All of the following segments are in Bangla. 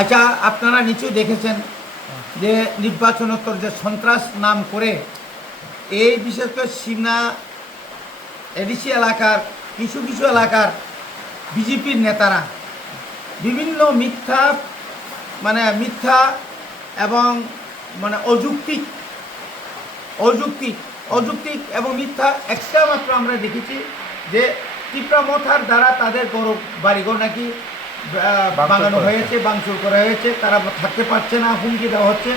আচ্ছা, আপনারা নিশ্চয়ই দেখেছেন যে নির্বাচনোত্তর যে সন্ত্রাস নাম করে এই বিশেষ করে সিমনা এডিসি এলাকার কিছু কিছু এলাকার বিজেপির নেতারা বিভিন্ন মিথ্যা এবং অযৌক্তিক এবং মিথ্যা একটা মাত্র আমরা দেখেছি যে টিপ্রামথার দ্বারা তাদের বাড়িঘর নাকি বানানো হয়েছে, ভাঙচুর করা হয়েছে, তারা থাকতে পারছে না, হুমকি দেওয়া হচ্ছে।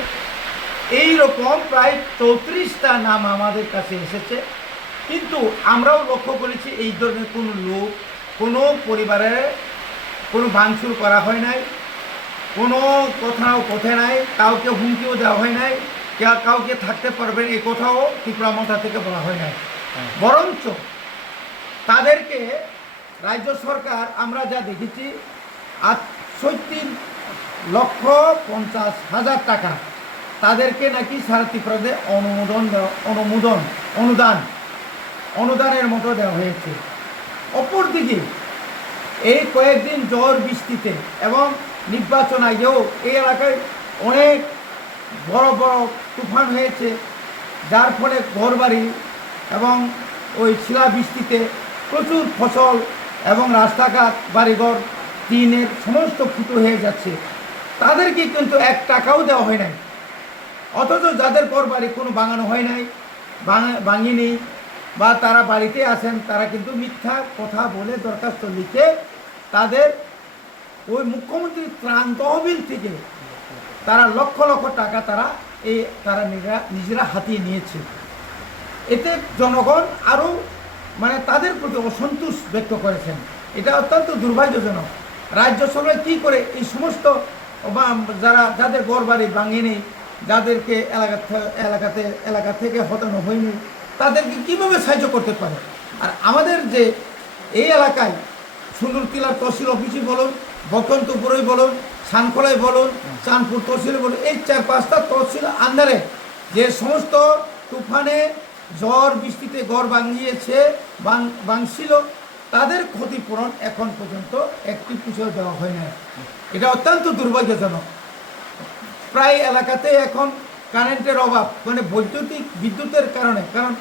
এই রকম প্রায় 34টা নাম আমাদের কাছে এসেছে, কিন্তু আমরাও লক্ষ্য করেছি এই ধরনের কোনো লোক কোনো পরিবারে কোনো ভাঙচুর করা হয় নাই, কোনো কথা নাই, কাউকে হুমকিও দেওয়া হয় নাই, কাউকে থাকতে পারবেন এই কথাও ত্রিপুরামথা থেকে বলা হয় নাই। বরঞ্চ তাদেরকে রাজ্য সরকার আমরা যা দেখেছি 68,50,000 টাকা তাদেরকে নাকি সারা ত্রিপুরাতে অনুদানের মতো দেওয়া হয়েছে। অপরদিকে এই কয়েকদিন ঝড় বৃষ্টিতে এবং নির্বাচন আগেও এই এলাকায় অনেক বড় বড় তুফান হয়েছে, যার ফলে ঘরবাড়ি এবং ওই শিলাবৃষ্টিতে প্রচুর ফসল এবং রাস্তাঘাট বাড়িঘর টিনের সমস্ত ফুটো হয়ে যাচ্ছে। তাদেরকে কিন্তু 1 টাকাও দেওয়া হয় নাই, অথচ যাদের ঘরবাড়ি কোনো ভাঙানো হয় নাই, ভাঙিনি বা তারা বাড়িতে আসেন, তারা কিন্তু মিথ্যা কথা বলে দরখাস্ত লিখে তাদের ওই মুখ্যমন্ত্রীর ত্রাণ তহবিল থেকে তারা লক্ষ লক্ষ টাকা তারা নিজেরা হাতিয়ে নিয়েছে। এতে জনগণ আরও তাদের প্রতি অসন্তোষ ব্যক্ত করেছেন। এটা অত্যন্ত দুর্ভাগ্যজনক। রাজ্য সরকার কী করে এই সমস্ত যাদের ঘরবাড়ি ভাঙেনি, যাদেরকে এলাকা থেকে হটানো হয়নি, তাদেরকে কীভাবে সাহায্য করতে পারে? আর আমাদের যে এই এলাকায় সুন্দরটিলার তহসিল অফিসই বলুন, বসন্তপুরই বলুন, সানখোলাই বলুন, চাঁদপুর তহসিল বলুন, এই 4-5টা তহসিল আন্ডারে যে সমস্ত তুফানে ঝড় বৃষ্টিতে ঘর ভাঙছিল, তাদের ক্ষতিপূরণ এখন পর্যন্ত একটি পয়সাও দেওয়া হয় না। এটা অত্যন্ত দুর্ভাগ্যজনক। প্রায় এলাকাতে এখন কারেন্টের অভাব, বিদ্যুতের কারণে। কারণ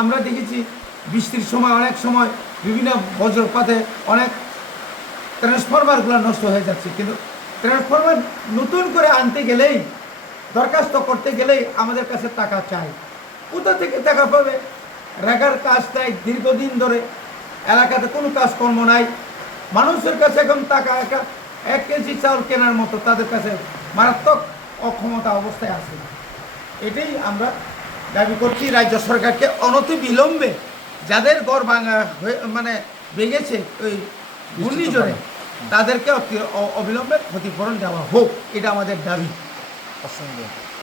আমরা দেখেছি বৃষ্টির সময় অনেক সময় বিভিন্ন বজ্রপাতে অনেক ট্রান্সফরমারগুলো নষ্ট হয়ে যাচ্ছে, কিন্তু ট্রান্সফরমার নতুন করে আনতে গেলেই, দরখাস্ত করতে গেলেই আমাদের কাছে টাকা চাই। কোথা থেকে টাকা পাবে? রেগার কাজ নাই, দীর্ঘদিন ধরে এলাকাতে কোনো কাজকর্ম নাই। মানুষের কাছে এখন টাকা 1 কেজি চাউল কেনার মতো তাদের কাছে মারাত্মক অক্ষমতা অবস্থায় আছে। এটাই আমরা দাবি করছি রাজ্য সরকারকে অনতিবিলম্বে যাদের ঘর ভেঙেছে ওই ঘূর্ণিঝড়ে, তাদেরকে অবিলম্বে ক্ষতিপূরণ দেওয়া হোক, এটা আমাদের দাবি। অসংখ্য